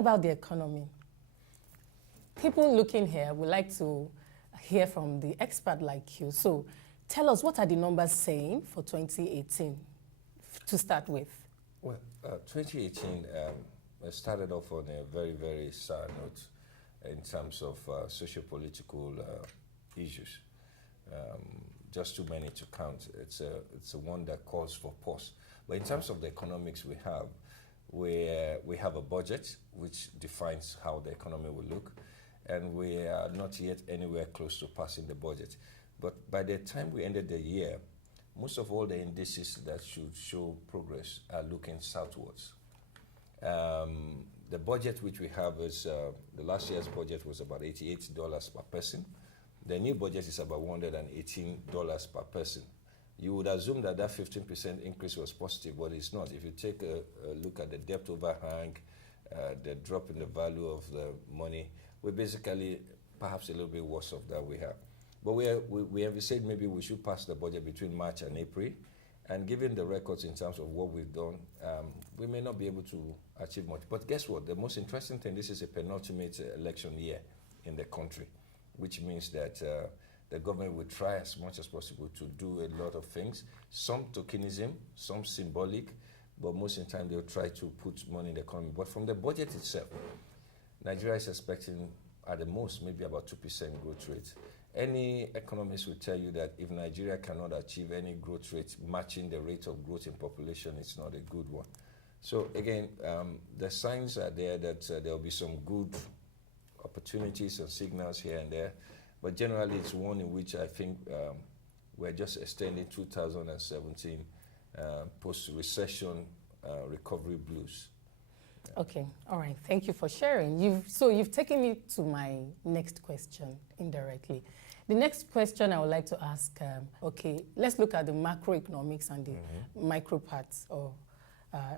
about the economy? People looking here would like to hear from the expert like you. So tell us, what are the numbers saying for 2018 to start with? Well, 2018 started off on a very, very sad note in terms of socio-political issues. Just too many to count. It's a one that calls for pause. But in terms of the economics we have a budget which defines how the economy will look, and we are not yet anywhere close to passing the budget. But by the time we ended the year, most of all the indices that should show progress are looking southwards. The budget which we have is, the last year's budget was about $88 per person. The new budget is about $118 per person. You would assume that that 15% increase was positive, but it's not. If you take a look at the debt overhang, the drop in the value of the money, we're basically perhaps a little bit worse off than we have. But we have said maybe we should pass the budget between March and April. And given the records in terms of what we've done, we may not be able to achieve much. But guess what? The most interesting thing, this is a penultimate election year in the country, which means that the government will try as much as possible to do a lot of things. Some tokenism, some symbolic, but most of the time they'll try to put money in the economy. But from the budget itself, Nigeria is expecting at the most maybe about 2% growth rate. Any economist will tell you that if Nigeria cannot achieve any growth rate matching the rate of growth in population, it's not a good one. So again, the signs are there that there will be some good opportunities and signals here and there, but generally it's one in which I think we're just extending 2017 post-recession recovery blues. Okay, all right. Thank you for sharing. You've taken me to my next question indirectly. The next question I would like to ask, okay, let's look at the macroeconomics and the micro parts of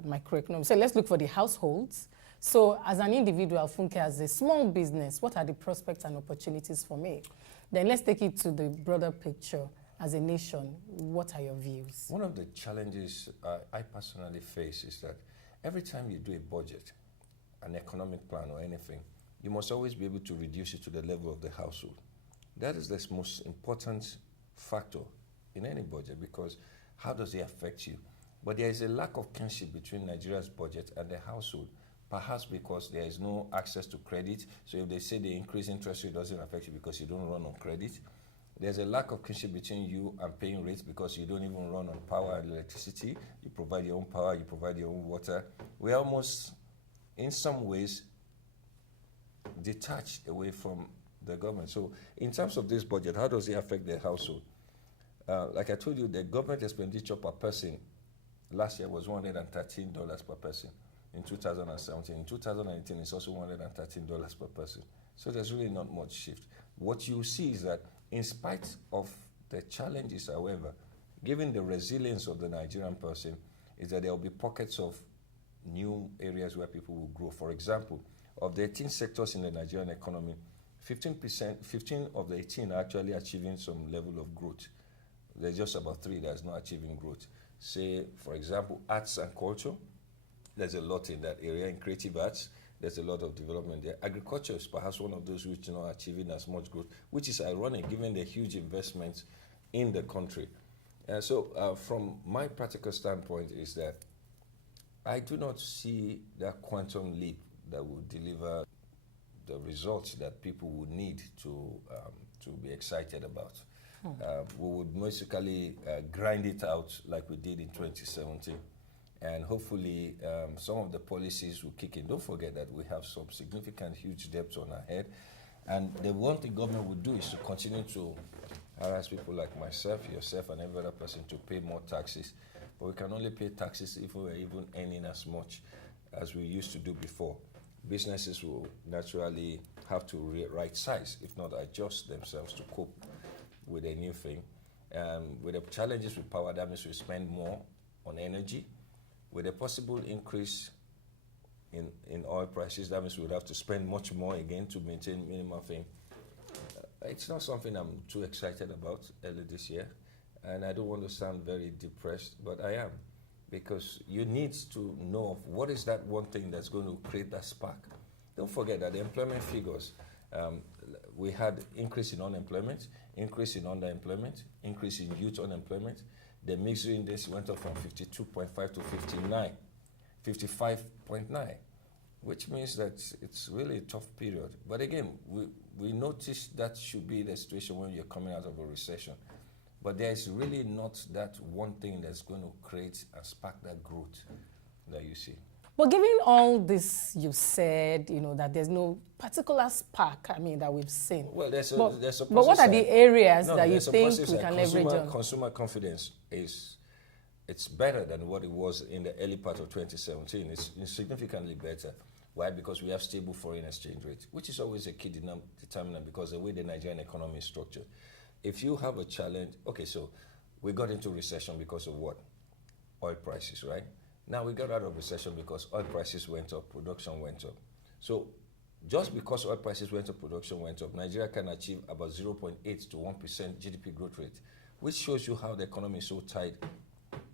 microeconomics. So let's look for the households. So as an individual, Funke, as a small business, what are the prospects and opportunities for me? Then let's take it to the broader picture. As a nation, what are your views? One of the challenges I personally face is that every time you do a budget, an economic plan or anything, you must always be able to reduce it to the level of the household. That is the most important factor in any budget, because how does it affect you? But there is a lack of kinship between Nigeria's budget and the household, perhaps because there is no access to credit. So if they say the increased interest rate doesn't affect you because you don't run on credit, there's a lack of kinship between you and paying rates because you don't even run on power and electricity. You provide your own power, you provide your own water. We're almost, in some ways, detached away from the government. So in terms of this budget, how does it affect the household? Like I told you, the government expenditure per person last year was $113 per person in 2017. In 2018, it's also $113 per person. So there's really not much shift. What you see is that in spite of the challenges, however, given the resilience of the Nigerian person, is that there will be pockets of new areas where people will grow. For example, of the 18 sectors in the Nigerian economy, 15 of the 18 are actually achieving some level of growth. There's just about 3 that's not achieving growth. Say, for example, arts and culture, there's a lot in that area. In creative arts, there's a lot of development there. Agriculture is perhaps one of those which are not achieving as much growth, which is ironic given the huge investments in the country. So from my practical standpoint is that I do not see that quantum leap that will deliver the results that people would need to be excited about. We would basically grind it out like we did in 2017. And hopefully some of the policies will kick in. Don't forget that we have some significant, huge debts on our head. And the one thing government would do is to continue to harass people like myself, yourself, and every other person to pay more taxes. But we can only pay taxes if we're even earning as much as we used to do before. Businesses will naturally have to right size, if not adjust themselves to cope with a new thing. With the challenges with power, that means we spend more on energy. With a possible increase in oil prices, that means we would have to spend much more again to maintain minimum thing. It's not something I'm too excited about early this year, and I don't want to sound very depressed, but I am, because you need to know what is that one thing that's going to create that spark. don't forget that the employment figures, we had increase in unemployment, increase in underemployment, increase in youth unemployment. The mixed index went up from 52.5 to 55.9, which means that it's really a tough period. But again, we notice that should be the situation when you're coming out of a recession. But there is really not that one thing that's going to create and spark that growth that you see. Well, given all this you said, that there's no particular spark, that we've seen. Well, there's a but what are the areas that you think we can leverage on? Consumer confidence it's better than what it was in the early part of 2017. It's significantly better. Why? Because we have stable foreign exchange rate, which is always a key determinant because the way the Nigerian economy is structured. If you have a challenge, okay, so we got into recession because of what? Oil prices, right? Now we got out of recession because oil prices went up, production went up. So just because oil prices went up, production went up, Nigeria can achieve about 0.8 to 1% GDP growth rate, which shows you how the economy is so tied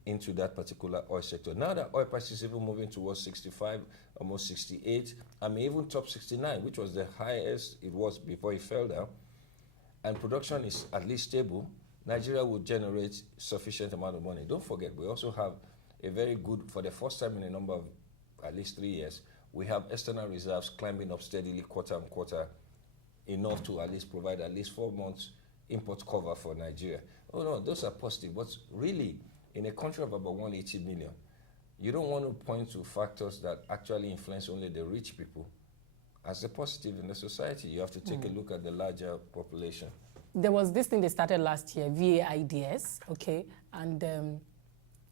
into that particular oil sector. Now that oil prices even moving towards 65, almost 68, even top 69, which was the highest it was before it fell down, and production is at least stable, Nigeria will generate sufficient amount of money. Don't forget, we also have a very good, for the first time in a number of at least 3 years, we have external reserves climbing up steadily quarter on quarter, enough to at least provide at least 4 months import cover for Nigeria. Oh no, those are positive, but really, in a country of about 180 million, you don't want to point to factors that actually influence only the rich people as a positive in the society. You have to take a look at the larger population. There was this thing they started last year, VAIDS, okay, and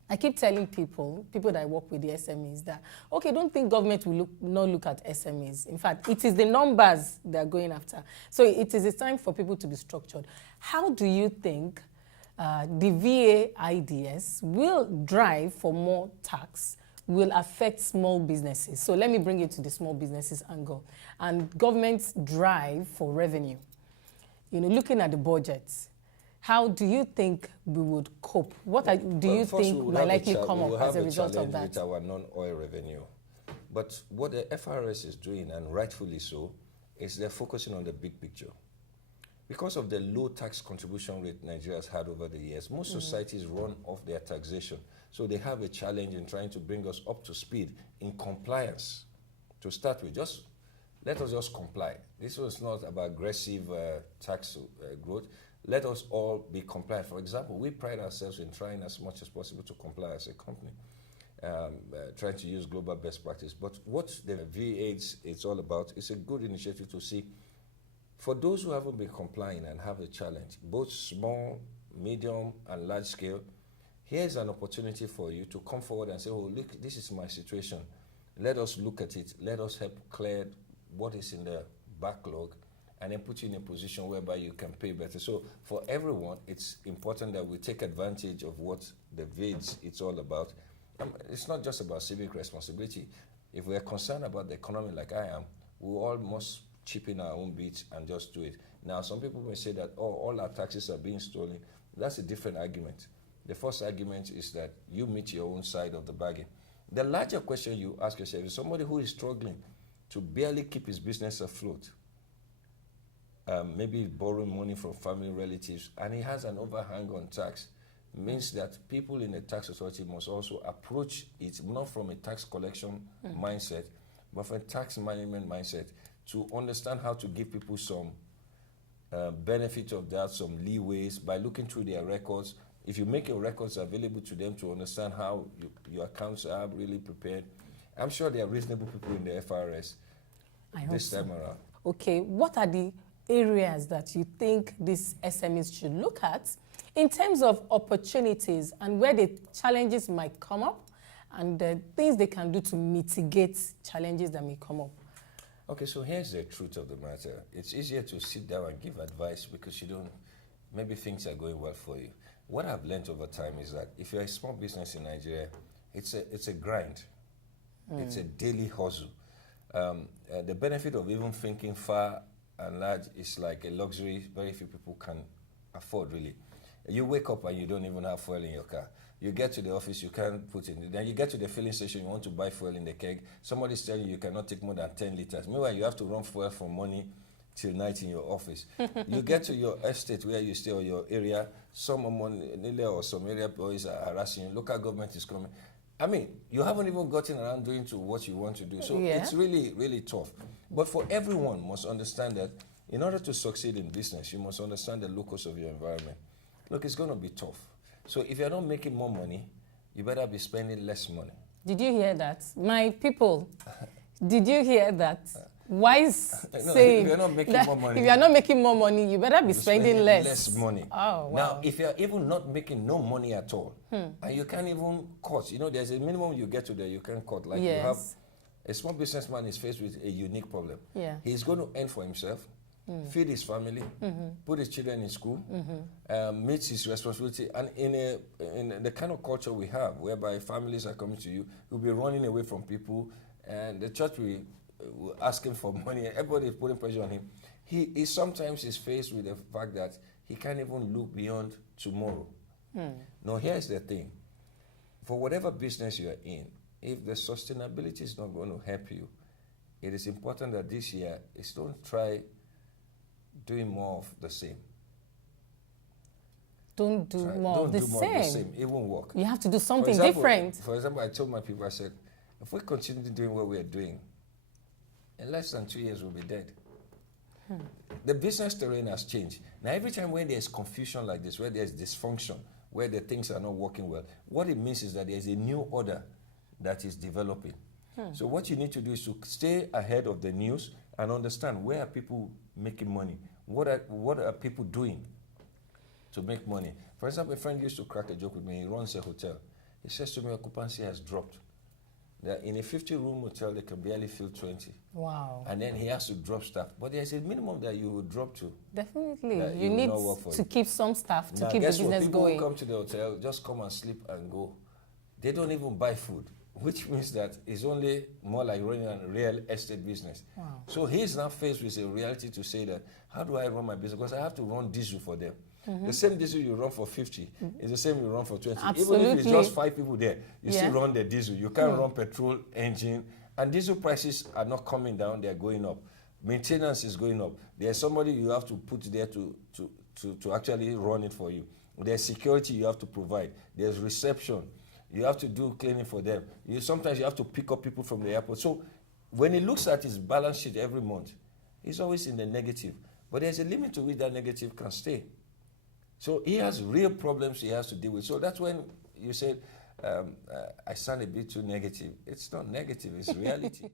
I keep telling people that I work with the SMEs that, okay, don't think government will not look at SMEs. In fact, it is the numbers they're going after. So it is a time for people to be structured. How do you think the VAIDS will drive for more tax, will affect small businesses? So let me bring you to the small businesses angle. And government's drive for revenue. Looking at the budgets, how do you think we would cope? What do you think might likely come up as a result of that? With our non-oil revenue. But what the FRS is doing, and rightfully so, is they're focusing on the big picture. Because of the low tax contribution rate Nigeria has had over the years, most societies run off their taxation. So they have a challenge in trying to bring us up to speed in compliance. To start with, let us just comply. This was not about aggressive tax growth. Let us all be compliant. For example, we pride ourselves in trying as much as possible to comply as a company, trying to use global best practice. But what the VAIDS is all about is a good initiative to see, for those who haven't been complying and have a challenge, both small, medium, and large scale, here's an opportunity for you to come forward and say, oh, look, this is my situation. Let us look at it. Let us help clear what is in the backlog and then put you in a position whereby you can pay better. So for everyone, it's important that we take advantage of what the VAIDS it's all about. It's not just about civic responsibility. If we are concerned about the economy like I am, we all must chip in our own bit and just do it. Now, some people may say that, oh, all our taxes are being stolen. That's a different argument. The first argument is that you meet your own side of the bargain. The larger question you ask yourself is somebody who is struggling to barely keep his business afloat, maybe borrowing money from family relatives, and he has an overhang on tax, means that people in the tax authority must also approach it not from a tax collection mindset, but from a tax management mindset, to understand how to give people some benefit of that, some leeways by looking through their records. If you make your records available to them to understand how your accounts are really prepared, I'm sure there are reasonable people in the FRS this time around. Okay, what are the areas that you think these SMEs should look at in terms of opportunities and where the challenges might come up and the things they can do to mitigate challenges that may come up? Okay, so here's the truth of the matter. It's easier to sit down and give advice because you don't, maybe things are going well for you. What I've learned over time is that if you're a small business in Nigeria, it's a grind. It's a daily hustle. The benefit of even thinking far and large is like a luxury very few people can afford, really. You wake up and you don't even have fuel in your car. You get to the office, you can't put in. Then you get to the filling station, you want to buy fuel in the keg. Somebody's telling you cannot take more than 10 liters. Meanwhile, you have to run fuel from morning till night in your office. You get to your estate where you stay or your area, someone or some area boys are harassing you. Local government is coming. I mean, you haven't even gotten around doing to what you want to do. So it's really, really tough. But for everyone must understand that in order to succeed in business, you must understand the locus of your environment. Look, it's going to be tough. So if you're not making more money, you better be spending less money. Did you hear that? My people, did you hear that? Wise No, saying if you're not making more money, if you're not making more money, you better be spending less. Less money. Oh, wow. Now, if you're even not making no money at all, and you can't even cut, you know, there's a minimum you get to there, you can cut. Like you have, a small businessman is faced with a unique problem. Yeah. He's going to earn for himself, feed his family, put his children in school, meet his responsibility, and in the kind of culture we have, whereby families are coming to you, you'll be running away from people, and the church will ask him for money. Everybody is putting pressure on him. He sometimes is faced with the fact that he can't even look beyond tomorrow. Now, here's the thing. For whatever business you're in, if the sustainability is not going to help you, it is important that this year is don't try doing more of the same. Don't do more of the same. It won't work. You have to do something different. For example, I told my people, I said, if we continue doing what we are doing, in less than 2 years, we'll be dead. The business terrain has changed. Now, every time when there's confusion like this, where there's dysfunction, where the things are not working well, what it means is that there's a new order that is developing. So what you need to do is to stay ahead of the news and understand where are people making money? What are people doing to make money? For example, a friend used to crack a joke with me. He runs a hotel. He says to me, occupancy has dropped. That in a 50-room hotel, they can barely fill 20. Wow. And then he has to drop staff. But there's a minimum that you will drop to. Definitely. You need to keep some staff to keep the business going. People who come to the hotel just come and sleep and go. They don't even buy food, which means that it's only more like running a real estate business. Wow. So he's now faced with a reality to say that, how do I run my business? Because I have to run diesel for them. The same diesel you run for 50 is the same you run for 20. Absolutely. Even if it's just 5 people there, you still run the diesel. You can't run petrol engine. And diesel prices are not coming down, they're going up. Maintenance is going up. There's somebody you have to put there to actually run it for you. There's security you have to provide. There's reception. You have to do cleaning for them. Sometimes you have to pick up people from the airport. So when he looks at his balance sheet every month, he's always in the negative. But there's a limit to which that negative can stay. So he has real problems he has to deal with. So that's when you said, I sound a bit too negative. It's not negative, it's reality.